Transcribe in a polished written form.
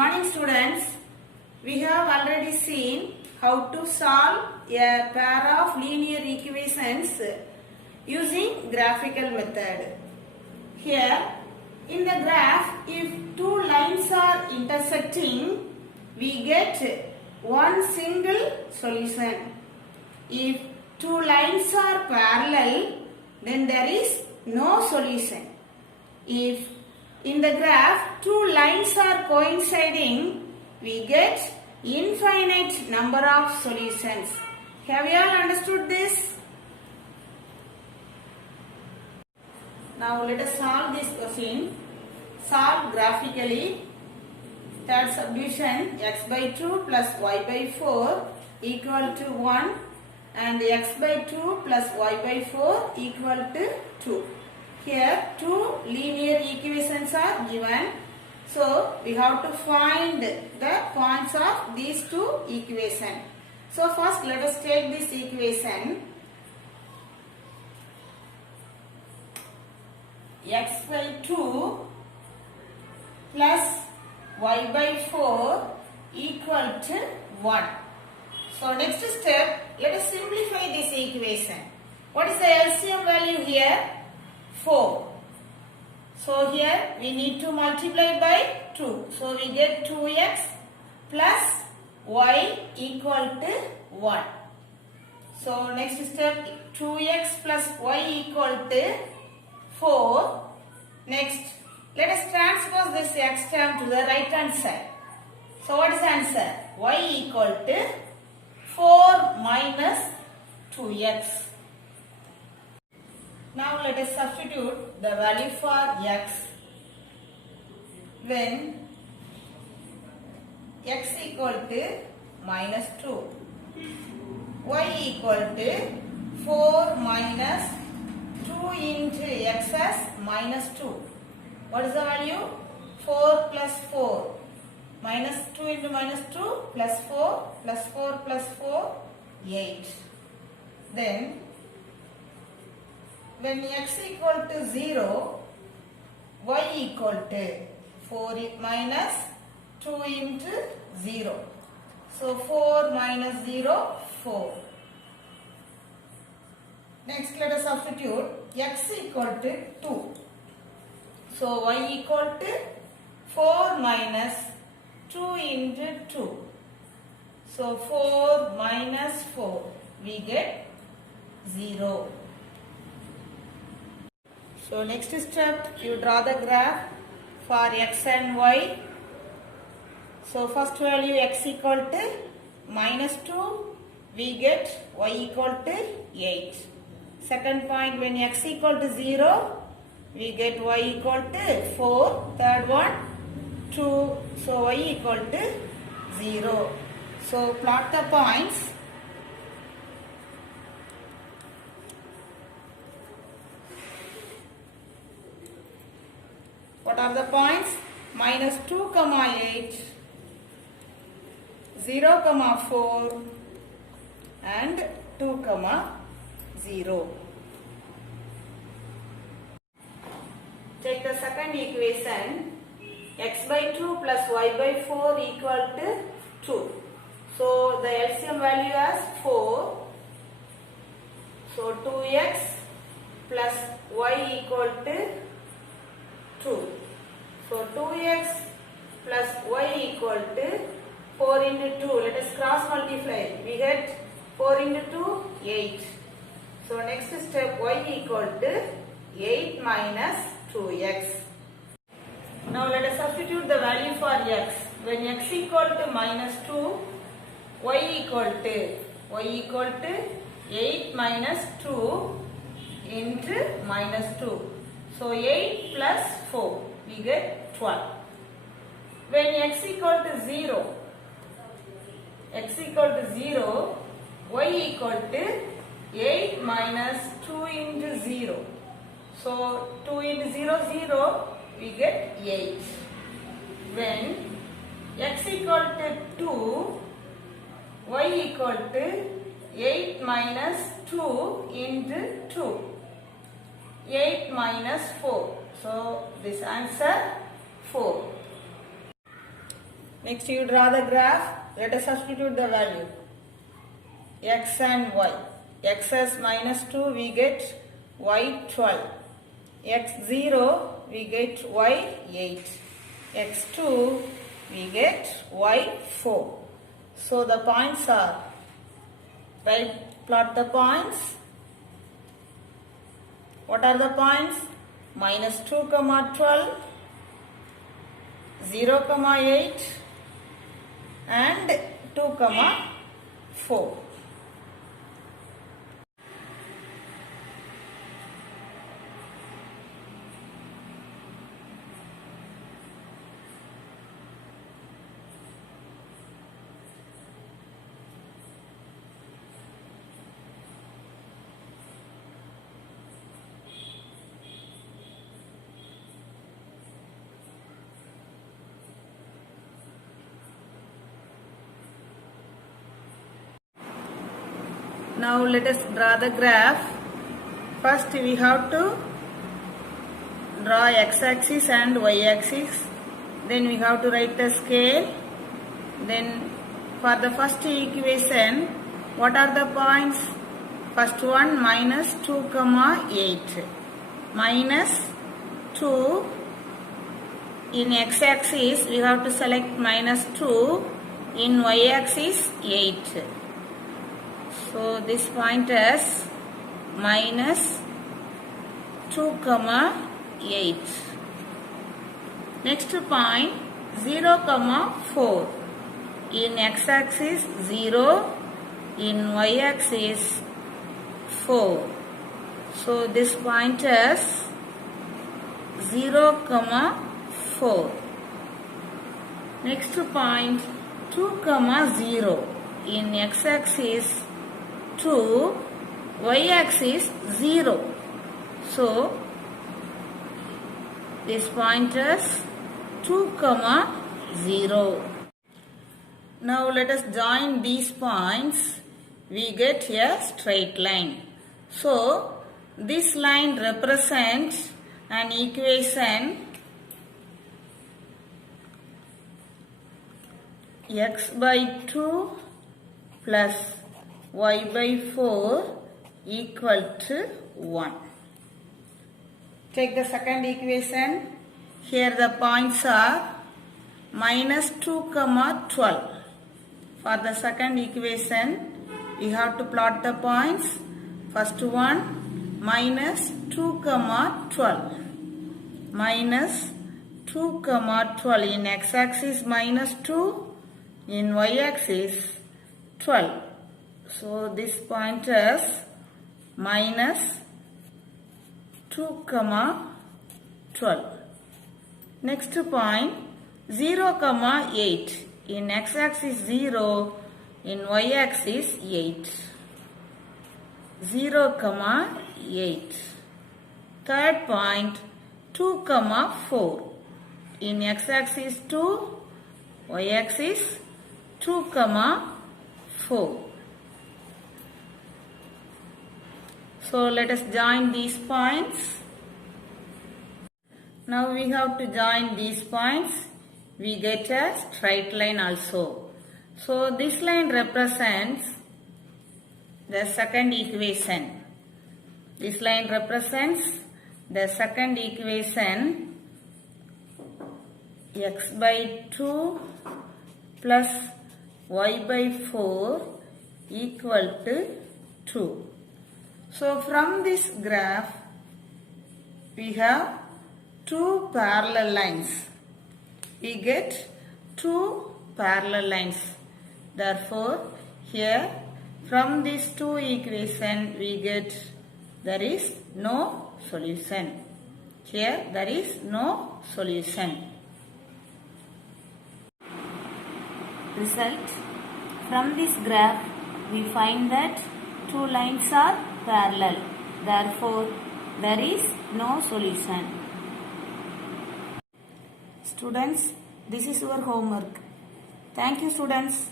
morning students. We have already seen how to solve a pair of linear equations using graphical method. Here in the graph, if two lines are intersecting, we get one single solution. If two lines are parallel, then there is no solution. If in the graph two lines are coinciding, we get infinite number of solutions. Have you all understood this? Now let us solve this question. Solve graphically. Third subdivision, x by 2 plus y by 4 equal to 1 and x by 2 plus y by 4 equal to 2. Here two linear equations are given. So we have to find the points of these two equations. So first let us take this equation. X by 2 plus y by 4 equal to 1. So next step, let us simplify this equation. What is the LCM value here? 4. So here we need to multiply by 2. So we get 2x plus y equal to 1. So next step, 2x plus y equal to 4. Next, let us transpose this x term to the right hand side. So what is the answer? Y equal to 4 minus 2x. Now let us substitute the value for x. When x equal to minus 2, y equal to 4 minus 2 into x as minus 2. What is the value? 4 plus 4. Minus 2 into minus 2 plus 4 plus 4 plus 4, 8. Then when x equal to 0, y equal to 4 minus 2 into 0. So 4 minus 0, 4. Next let us substitute x equal to 2. So y equal to 4 minus 2 into 2. So 4 minus 4, we get 0. So next step, you draw the graph for x and y. So first value x equal to minus 2, we get y equal to 8. Second point, when x equal to 0, we get y equal to 4. Third one, 2. So y equal to 0. So plot the points. What are the points? Minus 2, 8, 0, 4 and 2, 0. Take the second equation. X by 2 plus y by 4 equal to 2. So the LCM value as 4. So 2x plus y equal to 2. So 2x plus y equal to 4 into 2. Let us cross multiply. We get 4 into 2, 8. So next step, y equal to 8 minus 2x. Now let us substitute the value for x. When x equal to minus 2, y equal to 8 minus 2 into minus 2. So 8 plus 4, we get 12. When x equal to 0, y equal to 8 minus 2 into 0. So 2 into 0, 0, we get 8. When x equal to 2, y equal to 8 minus 2 into 2. 8 minus 4. So this answer 4. Next you draw the graph. Let us substitute the value. X and y. X as -2 we get y 12. X0 we get y 8. X2 we get y 4. So the points are, plot the points. What are the points? -2, 12, 0, 8 and 2, 4. Now let us draw the graph. First we have to draw x-axis and y-axis. Then we have to write the scale. Then for the first equation, what are the points? First one -2, 8. -2 in x-axis we have to select -2. In y-axis 8. So this point is -2, 8. Next point 0, 4. In x-axis 0, in y-axis 4. So this point is 0, 4. Next point 2, 0. In x-axis 2, y-axis 0. So this point is 2, 0. Now let us join these points. We get a straight line. So this line represents an equation x by 2 plus y by 4 equal to 1. Take the second equation. Here the points are -2, 12. For the second equation, we have to plot the points. First one, -2, 12. -2, 12. In x-axis -2, in y-axis 12. So this point is -2, 12. Next point 0, 8. In x-axis 0, in y-axis 8. 0, 8. Third point 2, 4. In x-axis 2, y-axis 2, 4. So let us join these points. Now we have to join these points. We get a straight line also. So this line represents the second equation. This line represents the second equation, x by 2 plus y by 4 equal to 2. So from this graph, we have two parallel lines. We get two parallel lines. Therefore, here from these two equations, we get there is no solution. Here there is no solution. Result. From this graph, we find that two lines are parallel. Therefore, there is no solution. Students, this is your homework. Thank you, students.